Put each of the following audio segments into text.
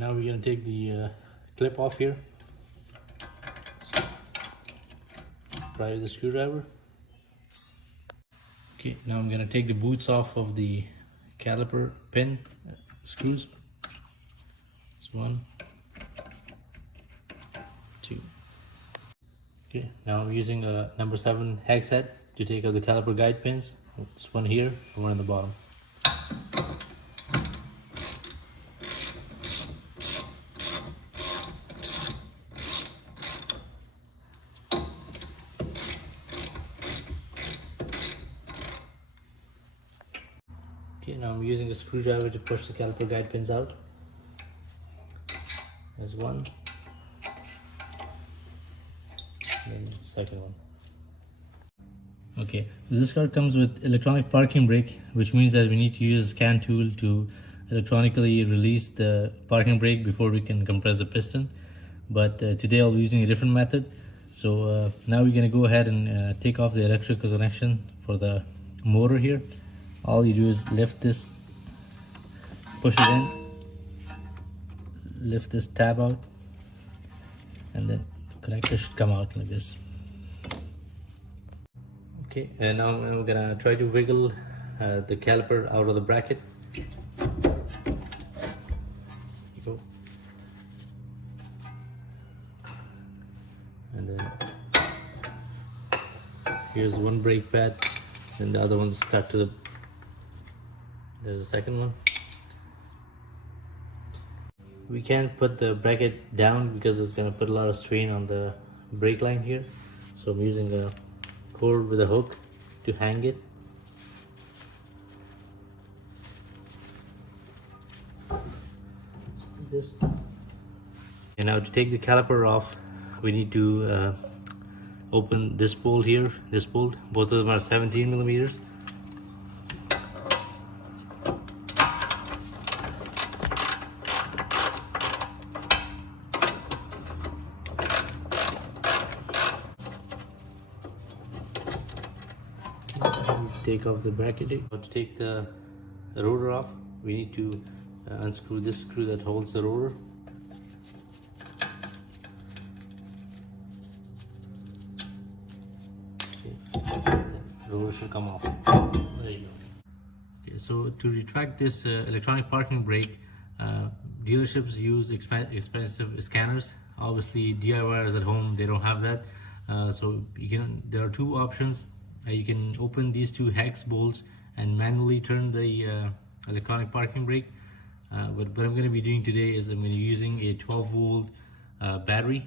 now we're going to take the clip off here. Try the screwdriver. Okay, now I'm going to take the boots off of the caliper pin screws. That's 1, 2. Okay, now I'm using a number 7 hex head to take out the caliper guide pins. There's one here and one on the bottom. Okay, now I'm using a screwdriver to push the caliper guide pins out. There's one. And then the second one. Okay, this car comes with electronic parking brake, which means that we need to use a scan tool to electronically release the parking brake before we can compress the piston. But today I'll be using a different method. So now we're going to go ahead and take off the electrical connection for the motor here. All you do is lift this, push it in, lift this tab out, and then the connector should come out like this. Okay, and now I'm gonna try to wiggle the caliper out of the bracket. Go. And then here's one brake pad, and the other one's stuck to the. There's a second one. We can't put the bracket down because it's gonna put a lot of strain on the brake line here. So I'm using a cord with a hook to hang it. Like this. And now to take the caliper off, we need to open this bolt here, this bolt. Both of them are 17 millimeters. Take off the bracket. To take the rotor off, we need to unscrew this screw that holds the rotor. Okay. The rotor should come off. There you go. Okay, so to retract this electronic parking brake, dealerships use expensive scanners. Obviously, DIYers at home, they don't have that. So there are two options. You can open these two hex bolts and manually turn the electronic parking brake. But what I'm going to be doing today is I'm going to be using a 12-volt battery.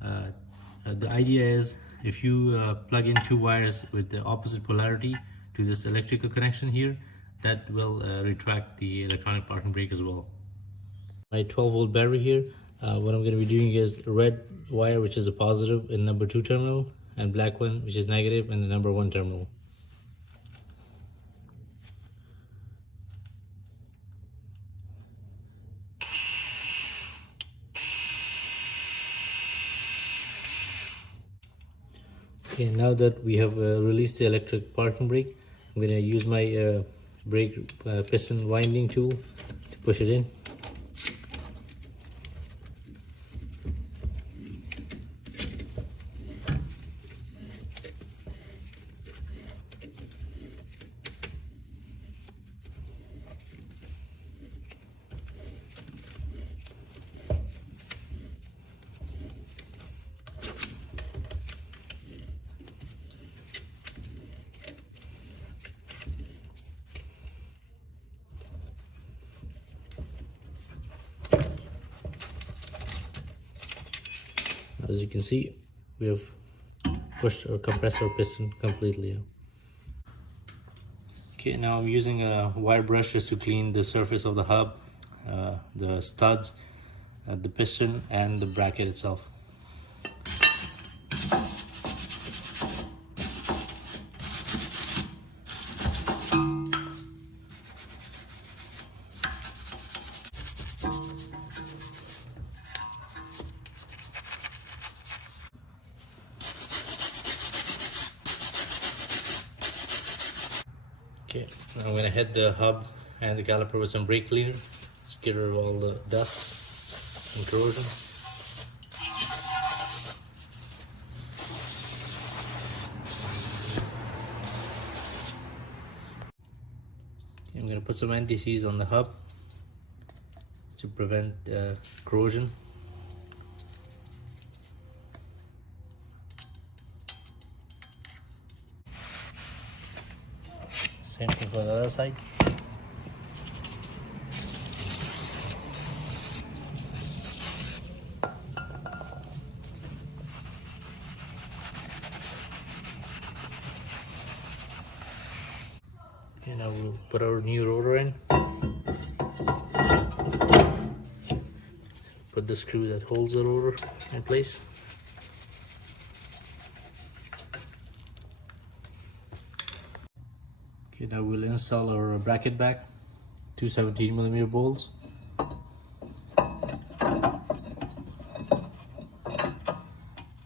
The idea is if you plug in two wires with the opposite polarity to this electrical connection here, that will retract the electronic parking brake as well. My 12-volt battery here, what I'm going to be doing is red wire, which is a positive in number 2 terminal, and black one, which is negative in the number 1 terminal. Okay, now that we have released the electric parking brake, I'm going to use my brake piston winding tool to push it in. As you can see, we have pushed our compressor piston completely out. Okay, now I'm using a wire brush just to clean the surface of the hub, the studs, the piston, and the bracket itself. Okay, now I'm going to hit the hub and the caliper with some brake cleaner. Just get rid of all the dust and corrosion. I'm going to put some anti-seize on the hub to prevent corrosion. Same thing for the other side. Okay, now we'll put our new rotor in. Put the screw that holds the rotor in place. Okay, now we'll install our bracket back, two 17mm bolts.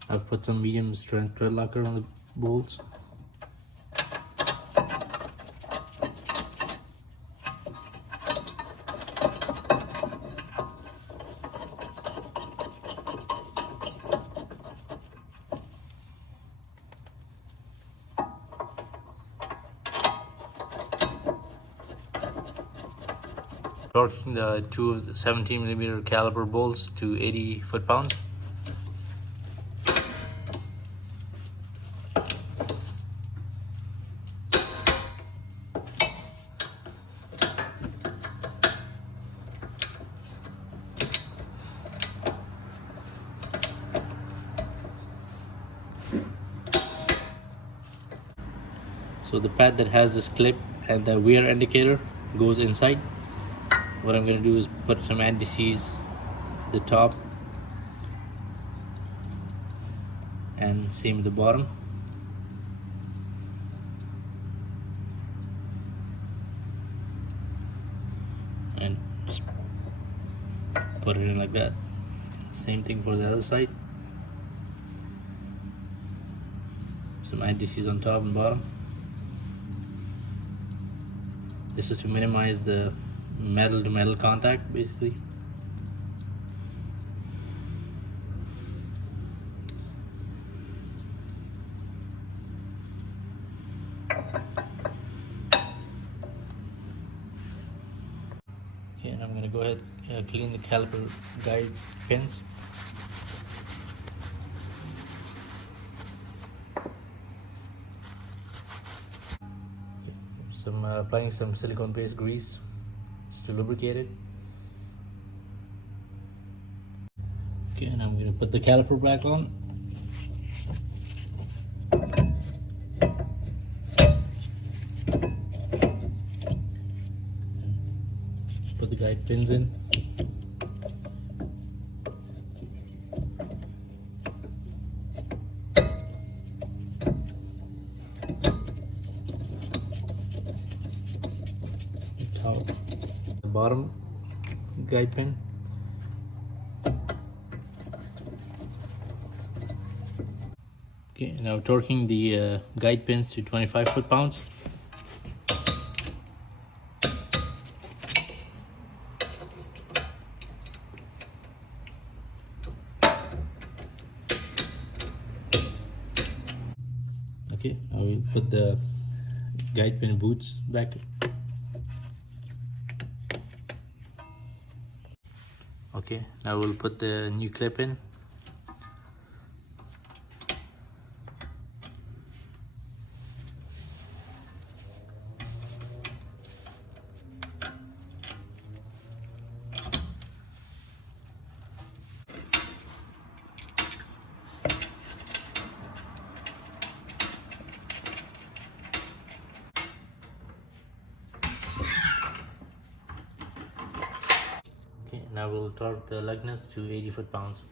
I've put some medium strength thread locker on the bolts. Torquing the two 17mm caliper bolts to 80 foot-pounds. So the pad that has this clip and the wear indicator goes inside. What I'm going to do is put some anti-seize at the top and same at the bottom. And just put it in like that. Same thing for the other side. Some anti-seize on top and bottom. This is to minimize the metal to metal contact, basically. Okay, and I'm going to go ahead and clean the caliper guide pins. Okay, applying some silicone based grease to lubricate it. Okay, and I'm going to put the caliper back on. Put the guide pins in. The bottom guide pin. Okay, now torquing the guide pins to 25 foot-pounds. Okay, now we'll put the guide pin boots back. Okay, now we'll put the new clip in. Okay, now we'll torque the lug nuts to 80 foot-pounds.